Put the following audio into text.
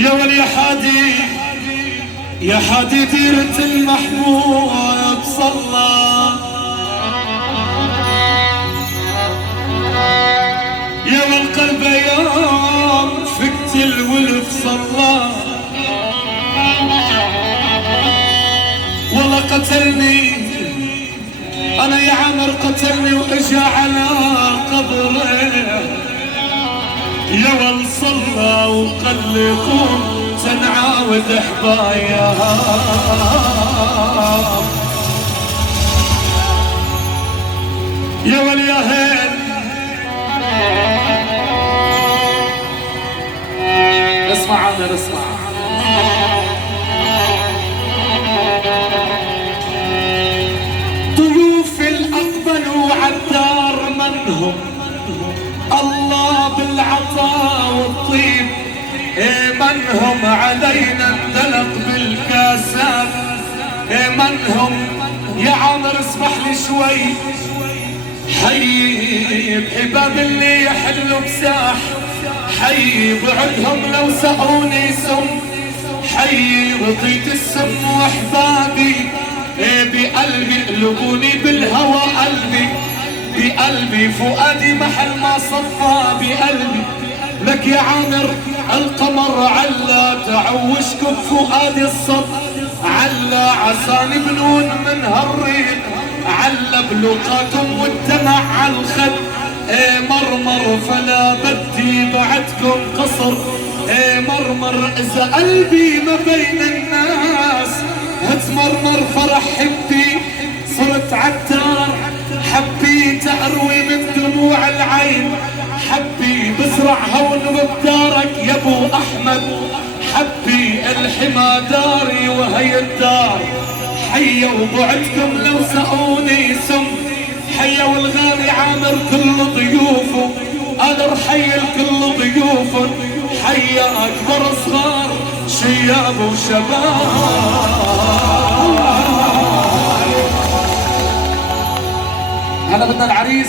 يا ولي يا حادي يا حادي ديرة المحبوب صلى، يا والقلب يوم فقت الولف صلى، والله قتلني انا يا عمر قتلني واجا على قبره، يا ول صلى وقلكم تنعاود حبايا. يا ول يا هيل اسمع عامر اسمع، ضيوف الاقبلوا عالدار منهم الله بالعطاء والطيب، منهم علينا اندلق بالكاسات، منهم يا عامر اسمح لي شوي، حي بحباب اللي يحلوا بساح، حي بعدهم لو سقوني سم، حي رضيت السم واحبابي بقلبي قلبوني بالهوى قلبي، بقلبي فؤادي محل ما صفى بقلبي، لك يا عامر القمر علا تعوشكم فؤادي الصف، علا عساني بنون من هالريق، علا بلقاكم والدمع عالخد، مرمر فلا بدي بعدكم قصر، مرمر اذا قلبي ما بين الناس هتمرمر فرح حبي صرت عالدار، حبيت اروي من دموع العين، حبي بزرع هون ببدارك يا ابو احمد، حبي الحما داري وهي الدار، حيا وبعدكم لو سقوني سم، حيا والغالي عامر كل ضيوفه، انا رحيل كل ضيوفه، حيا اكبر صغار شياب وشباب. هلا بدنا العريس.